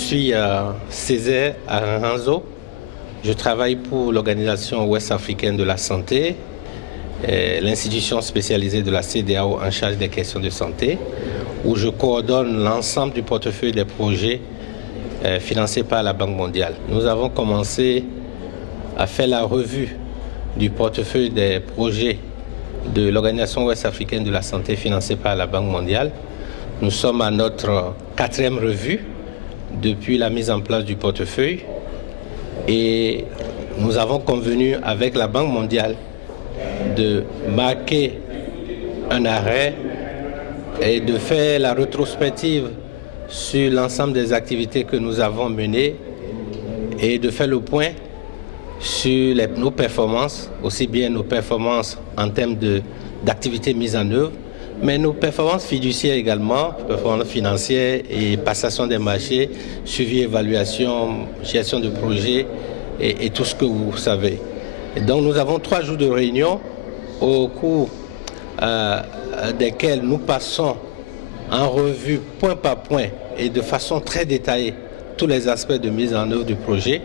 suis Césaire Aranzo. Je travaille pour l'Organisation ouest africaine de la santé, l'institution spécialisée de la CEDEAO en charge des questions de santé, où je coordonne l'ensemble du portefeuille des projets financés par la Banque mondiale. Nous avons commencé à faire la revue du portefeuille des projets de l'Organisation ouest africaine de la santé financée par la Banque mondiale. Nous sommes à notre 4e revue depuis la mise en place du portefeuille et nous avons convenu avec la Banque mondiale de marquer un arrêt et de faire la rétrospective sur l'ensemble des activités que nous avons menées et de faire le point sur nos performances, aussi bien nos performances en termes d'activités mises en œuvre, mais nos performances fiduciaires également, performances financières et passation des marchés, suivi, évaluation, gestion de projet et tout ce que vous savez. Et donc nous avons 3 jours de réunion au cours desquels nous passons en revue point par point et de façon très détaillée tous les aspects de mise en œuvre du projet,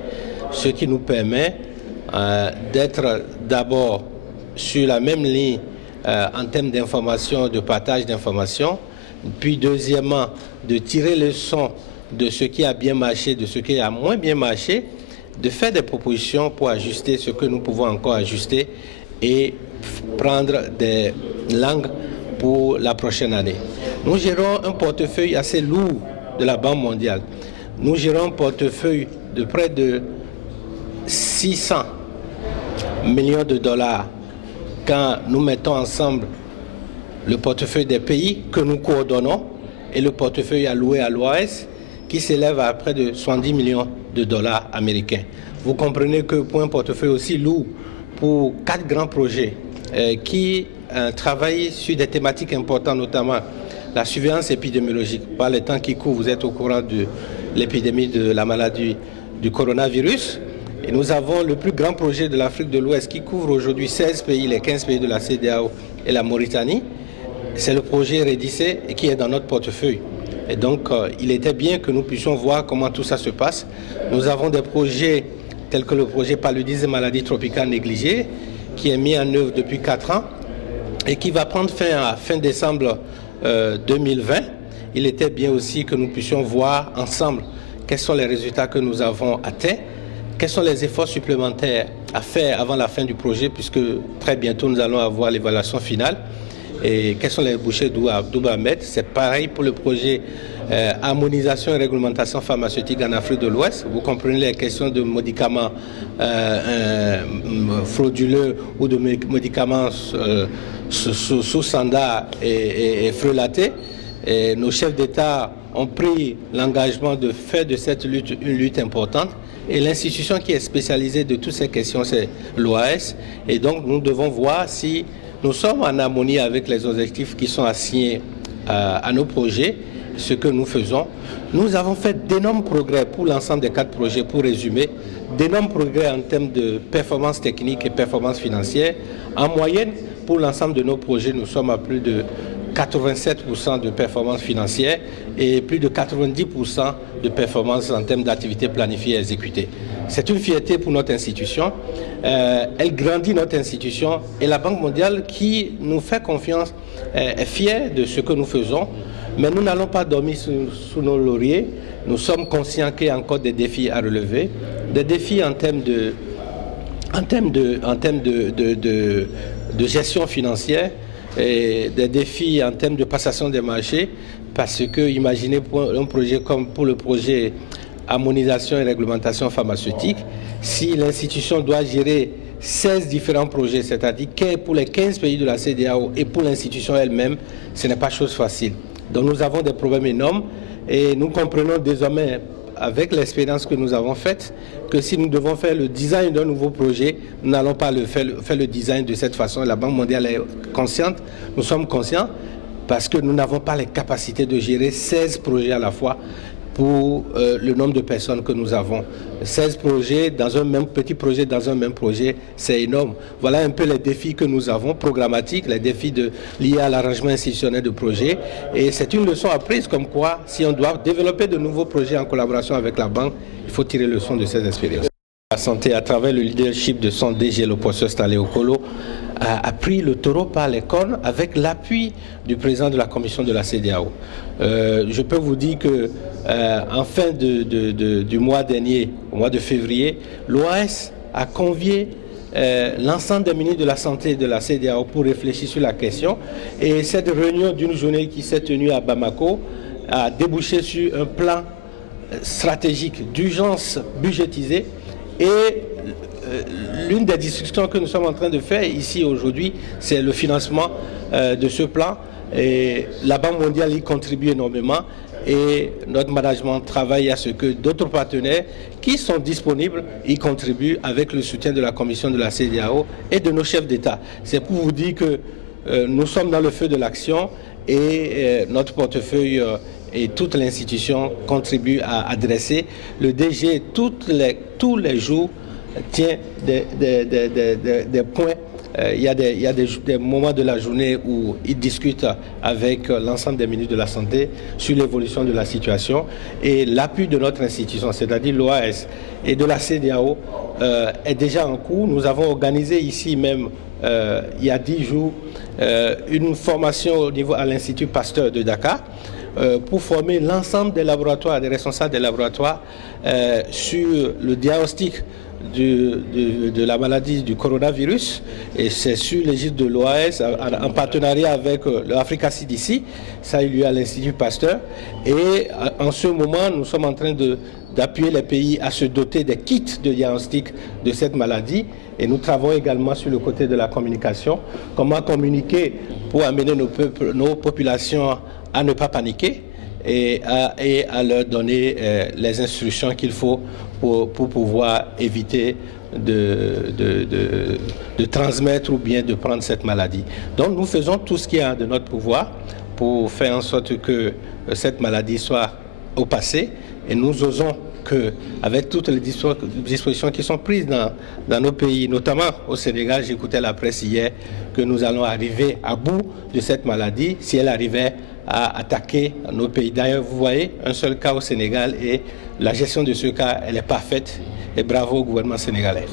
ce qui nous permet d'être d'abord sur la même ligne en termes d'information, de partage d'informations, puis deuxièmement de tirer le son de ce qui a bien marché, de ce qui a moins bien marché, de faire des propositions pour ajuster ce que nous pouvons encore ajuster et prendre des langues pour la prochaine année. Nous gérons un portefeuille assez lourd de la Banque mondiale. Nous gérons un portefeuille de près de 600 millions de dollars quand nous mettons ensemble le portefeuille des pays que nous coordonnons et le portefeuille alloué à l'OAS qui s'élève à près de 70 millions de dollars américains. Vous comprenez que pour un portefeuille aussi lourd, pour 4 grands projets qui travaillent sur des thématiques importantes, notamment la surveillance épidémiologique. Par les temps qui courent, vous êtes au courant de l'épidémie de la maladie du coronavirus. Et nous avons le plus grand projet de l'Afrique de l'Ouest qui couvre aujourd'hui 16 pays, les 15 pays de la CEDEAO et la Mauritanie. C'est le projet Redissé qui est dans notre portefeuille. Et donc, il était bien que nous puissions voir comment tout ça se passe. Nous avons des projets tels que le projet paludisme et maladies tropicales négligées, qui est mis en œuvre depuis 4 ans et qui va prendre fin à fin décembre 2020. Il était bien aussi que nous puissions voir ensemble quels sont les résultats que nous avons atteints, quels sont les efforts supplémentaires à faire avant la fin du projet, puisque très bientôt nous allons avoir l'évaluation finale, et quels sont les bouchées d'où à mettre. C'est pareil pour le projet harmonisation et réglementation pharmaceutique en Afrique de l'Ouest. Vous comprenez les questions de médicaments frauduleux ou de médicaments sous standard et frelatés. Et nos chefs d'État ont pris l'engagement de faire de cette lutte une lutte importante. Et l'institution qui est spécialisée de toutes ces questions, c'est l'OAS. Et donc, nous devons voir si nous sommes en harmonie avec les objectifs qui sont assignés à nos projets, ce que nous faisons. Nous avons fait d'énormes progrès pour l'ensemble des 4 projets, pour résumer, d'énormes progrès en termes de performance technique et performance financière. En moyenne, pour l'ensemble de nos projets, nous sommes à plus de 87% de performance financière et plus de 90% de performance en termes d'activités planifiées et exécutées. C'est une fierté pour notre institution. Elle grandit notre institution et la Banque mondiale qui nous fait confiance est fière de ce que nous faisons. Mais nous n'allons pas dormir sous nos lauriers. Nous sommes conscients qu'il y a encore des défis à relever, des défis en termes de gestion financière, et des défis en termes de passation des marchés, parce que imaginez pour un projet comme pour le projet harmonisation et réglementation pharmaceutique, si l'institution doit gérer 16 différents projets, c'est-à-dire pour les 15 pays de la CEDEAO et pour l'institution elle-même, ce n'est pas chose facile. Donc nous avons des problèmes énormes et nous comprenons désormais, avec l'expérience que nous avons faite, que si nous devons faire le design d'un nouveau projet, nous n'allons pas faire le design de cette façon. La Banque mondiale est consciente, nous sommes conscients, parce que nous n'avons pas les capacités de gérer 16 projets à la fois. pour le nombre de personnes que nous avons. 16 projets dans un même petit projet, dans un même projet, c'est énorme. Voilà un peu les défis que nous avons, programmatiques, les défis liés à l'arrangement institutionnel de projets. Et c'est une leçon apprise comme quoi, si on doit développer de nouveaux projets en collaboration avec la banque, il faut tirer leçon de ces expériences. La santé, à travers le leadership de son DG, le professeur Stanley Okolo, a pris le taureau par les cornes avec l'appui du président de la commission de la CEDEAO. Je peux vous dire que en fin du mois dernier, au mois de février, l'OAS a convié l'ensemble des ministres de la santé de la CEDEAO pour réfléchir sur la question. Et cette réunion d'une journée qui s'est tenue à Bamako a débouché sur un plan stratégique d'urgence budgétisé. Et l'une des discussions que nous sommes en train de faire ici aujourd'hui, c'est le financement de ce plan. Et la Banque mondiale y contribue énormément et notre management travaille à ce que d'autres partenaires qui sont disponibles y contribuent avec le soutien de la commission de la CEDEAO et de nos chefs d'État. C'est pour vous dire que nous sommes dans le feu de l'action et notre portefeuille et toute l'institution contribue à adresser. Le DG, tous les jours, tient des points. Il y a des moments de la journée où il discute avec l'ensemble des ministres de la Santé sur l'évolution de la situation. Et l'appui de notre institution, c'est-à-dire l'OAS et de la CEDEAO, est déjà en cours. Nous avons organisé ici même, il y a 10 jours, une formation au niveau à l'Institut Pasteur de Dakar, pour former l'ensemble des laboratoires, des responsables des laboratoires sur le diagnostic de la maladie du coronavirus. Et c'est sur l'égide de l'OAS en partenariat avec l'Africa CDC. Ça a eu lieu à l'Institut Pasteur. Et en ce moment, nous sommes en train d'appuyer les pays à se doter des kits de diagnostic de cette maladie. Et nous travaillons également sur le côté de la communication. Comment communiquer pour amener nos populations à ne pas paniquer et à leur donner les instructions qu'il faut pour pouvoir éviter de transmettre ou bien de prendre cette maladie. Donc nous faisons tout ce qui est de notre pouvoir pour faire en sorte que cette maladie soit au passé et nous osons qu'avec toutes les dispositions qui sont prises dans nos pays, notamment au Sénégal, j'écoutais la presse hier, que nous allons arriver à bout de cette maladie si elle arrivait à attaquer nos pays. D'ailleurs, vous voyez, un seul cas au Sénégal et la gestion de ce cas, elle est parfaite. Et bravo au gouvernement sénégalais.